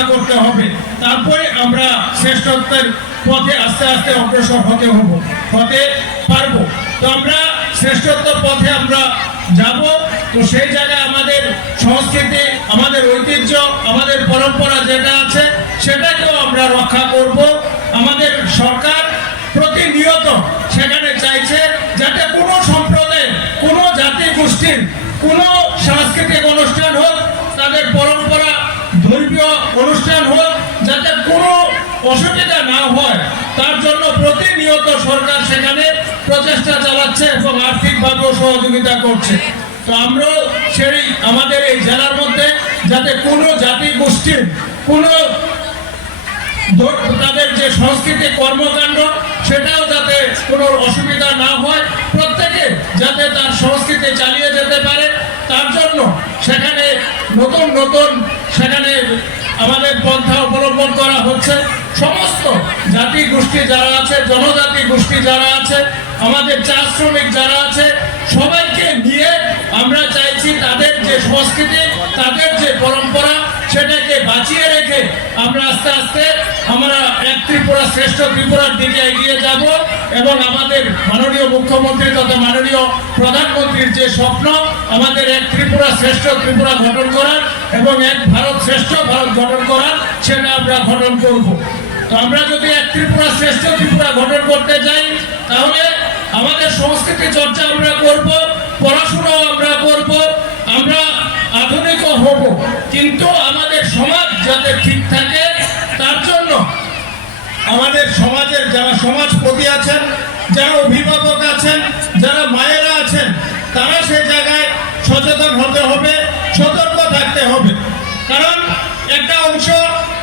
রক্ষা করতে হবে, তারপরে আমরা শ্রেষ্ঠত্বের পথে আস্তে আস্তে অগ্রসর হতে পারবো। তো আমরা শ্রেষ্ঠত্বের পথে আমরা যাব। তো সেই জায়গায় আমাদের সংস্কৃতি, আমাদের ঐতিহ্য, আমাদের পরম্পরা যেটা আছে সেটাকেও আমরা রক্ষা করব। আমাদের সরকার প্রতিনিয়ত সেখানে চাইছে যাতে কোনো সম্প্রদায়ের, কোনো জাতি গোষ্ঠীর কোনো সাংস্কৃতিক অনুষ্ঠান হোক, তাদের পরম্পরা ধর্মীয় অনুষ্ঠান হোক, যাতে কোনো অসুবিধা না হয় তার জন্য প্রতিনিয়ত সরকার সেখানে প্রচেষ্টা চালাচ্ছে এবং আর্থিকভাবেও সহযোগিতা করছে। তো আমরাও সেই আমাদের এই জেলার মধ্যে যাতে কোনো জাতি গোষ্ঠীর কোনো তাদের যে সাংস্কৃতিক কর্মকাণ্ড সেটাও যাতে কোনো অসুবিধা না হয়, প্রত্যেকে যাতে তার সংস্কৃতি চালিয়ে যেতে পারে তার জন্য সেখানে নতুন নতুন সেখানে আমাদের পন্থা অবলম্বন করা হচ্ছে। সমস্ত জাতি গোষ্ঠী যারা আছে, জনজাতি গোষ্ঠী যারা আছে, আমাদের চা শ্রমিক যারা আছে, সবাইকে নিয়ে আমরা চাইছি তাদের যে সংস্কৃতি, তাদের যে পরম্পরা সেটাকে বাঁচিয়ে রেখে আমরা আস্তে আস্তে আমরা এক ত্রিপুরা শ্রেষ্ঠ ত্রিপুরার দিকে এগিয়ে যাব। এবং আমাদের মাননীয় মুখ্যমন্ত্রী তথা মাননীয় প্রধানমন্ত্রীর যে স্বপ্ন আমাদের এক ত্রিপুরা শ্রেষ্ঠ ত্রিপুরা গঠন করার এবং এক ভারত শ্রেষ্ঠ ভারত গঠন করার, সেটা আমরা গঠন করব। তো আমরা যদি এক ত্রিপুরা শ্রেষ্ঠ ত্রিপুরা গঠন করতে যাই তাহলে আমাদের সংস্কৃতি চর্চা আমরা করব, পড়াশোনাও আমরা করব, আমরা আধুনিকও হব, কিন্তু আমাদের সমাজ যাতে ঠিক থাকে তার জন্য আমাদের সমাজের যারা সমাজপতি আছেন, যারা অভিভাবক আছেন, যারা মায়েরা আছেন, তারা সেই জায়গায় সচেতন হতে হবে, সতর্ক থাকতে হবে। কারণ একটা অংশ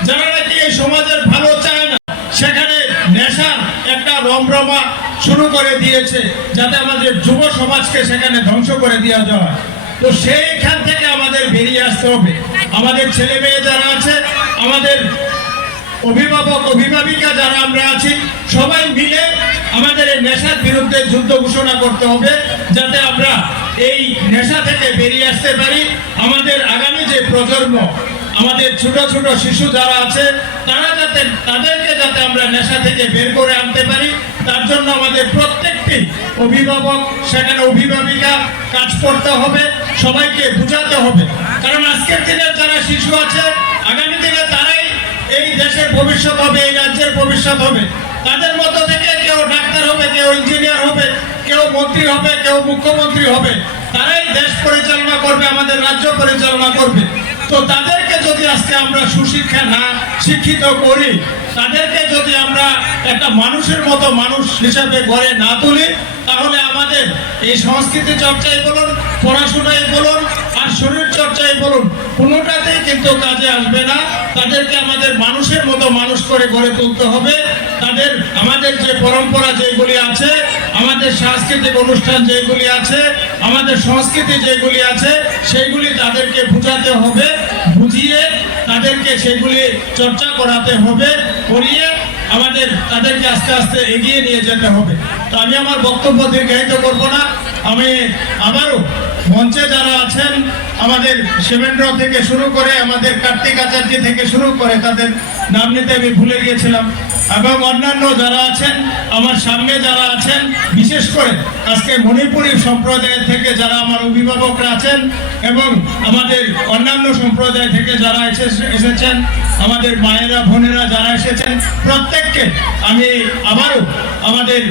যারা নাকি এই সমাজের ভালো চায় না, সেখানে নেশার একটা রমরমা শুরু করে দিয়েছে যাতে আমাদের যুব সমাজকে সেখানে ধ্বংস করে দেওয়া যায়। তো সেইখান থেকে আমাদের বেরিয়ে আসতে হবে। আমাদের ছেলে মেয়ে যারা আছে, আমাদের অভিভাবক অভিভাবিকা যারা আমরা আছি, সবাই মিলে আমাদের এই নেশার বিরুদ্ধে যুদ্ধ ঘোষণা করতে হবে যাতে আমরা এই নেশা থেকে বেরিয়ে আসতে পারি। আমাদের আগামী যে প্রজন্ম, আমাদের ছোট ছোট শিশু যারা আছে, তারা যাতে তাদেরকে যাতে আমরা নেশা থেকে বের করে আনতে পারি তার জন্য আমাদের প্রত্যেকটি অভিভাবক, সেখানে অভিভাবিকা কাজ করতে হবে, সবাইকে বুঝাতে হবে। কারণ আজকের দিনের যারা শিশু আছে, আগামী দিনে তারাই এই দেশের ভবিষ্যৎ হবে, এই রাজ্যের ভবিষ্যৎ হবে। তাদের মধ্য থেকে কেউ ডাক্তার হবে, কেউ ইঞ্জিনিয়ার হবে, কেউ মন্ত্রী হবে, কেউ মুখ্যমন্ত্রী হবে। তারাই দেশ পরিচালনা করবে, আমাদের রাজ্য পরিচালনা করবে। তো তাদেরকে যদি আজকে আমরা সুশিক্ষা না শিক্ষিত করি, তাদেরকে যদি আমরা একটা মানুষের মতো মানুষ হিসাবে গড়ে না তুলি, তাহলে আমাদের এই সংস্কৃতি চর্চাই বলুন, পড়াশোনাই বলুন, আর শরীর চর্চাই বলুন, কোনোটাতেই কিন্তু কাজে আসবে না। তাদেরকে আমাদের মানুষের মতো মানুষ করে গড়ে তুলতে হবে। তাদের আমাদের যে পরম্পরা যেগুলি আছে, আমাদের সাংস্কৃতিক অনুষ্ঠান যেগুলি আছে, আমাদের সংস্কৃতি যেগুলি আছে, সেইগুলি তাদেরকে বুঝাতে হবে, বুঝিয়ে তাদেরকে সেগুলি চর্চা করাতে হবে, করিয়ে আমাদের তাদেরকে আস্তে আস্তে এগিয়ে নিয়ে যেতে হবে। তো আমি আমার বক্তব্য দীর্ঘায়িত করব না। আমি আবারও মঞ্চে যারা আছেন, আমাদের শিবেন্দ্র থেকে শুরু করে, আমাদের কার্তিক আচার্য থেকে শুরু করে, তাদের নাম নিতে আমি ভুলে গিয়েছিলাম, এবং অন্যান্য যারা আছেন, আমার সামনে যারা আছেন, বিশেষ করে আজকে মণিপুরী সম্প্রদায় থেকে যারা আমার অভিভাবকরা আছেন এবং আমাদের অন্যান্য সম্প্রদায় থেকে যারা এসেছেন, আমাদের মায়েরা বোনেরা যারা এসেছেন, প্রত্যেককে আমি আবারও আমাদের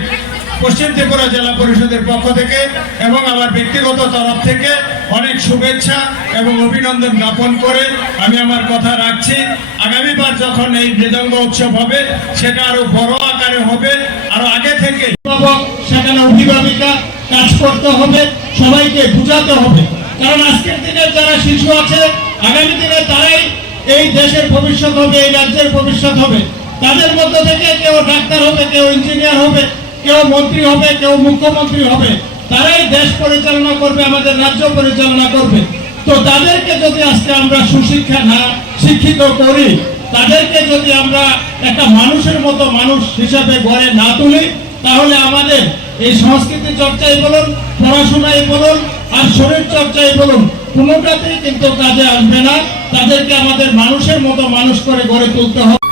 পশ্চিম ত্রিপুরা জেলা পরিষদের পক্ষ থেকে এবং আমার ব্যক্তিগত তরফ থেকে অনেক শুভেচ্ছা এবং অভিনন্দন জ্ঞাপন করে আমি আমার কথা রাখছি। আগামীবার যখন এই মৃদঙ্গ উৎসব হবে, সেটা আরো বড় আকারে হবে, আরো আগে থেকে সেখানে অভিভাবিকা কাজ করতে হবে, সবাইকে বুঝাতে হবে। কারণ আজকের দিনের যারা শিশু আছে, আগামী দিনে তারাই এই দেশের ভবিষ্যৎ হবে, এই রাজ্যের ভবিষ্যৎ হবে। তাদের মধ্য থেকে কেউ ডাক্তার হবে, কেউ ইঞ্জিনিয়ার হবে, কেউ মন্ত্রী হবে, কেউ মুখ্যমন্ত্রী হবে। তারাই দেশ পরিচালনা করবে, আমাদের রাজ্য পরিচালনা করবে। তো তাদেরকে যদি আজকে আমরা সুশিক্ষা না শিক্ষিত করি, তাদেরকে যদি আমরা একটা মানুষের মতো মানুষ হিসাবে গড়ে না তুলি, তাহলে আমাদের এই সংস্কৃতি চর্চাই বলুন, পড়াশোনাই বলুন, আর শরীর চর্চাই বলুন, কোনোটাতেই কিন্তু কাজে আসবে না। তাদেরকে আমাদের মানুষের মতো মানুষ করে গড়ে তুলতে হবে।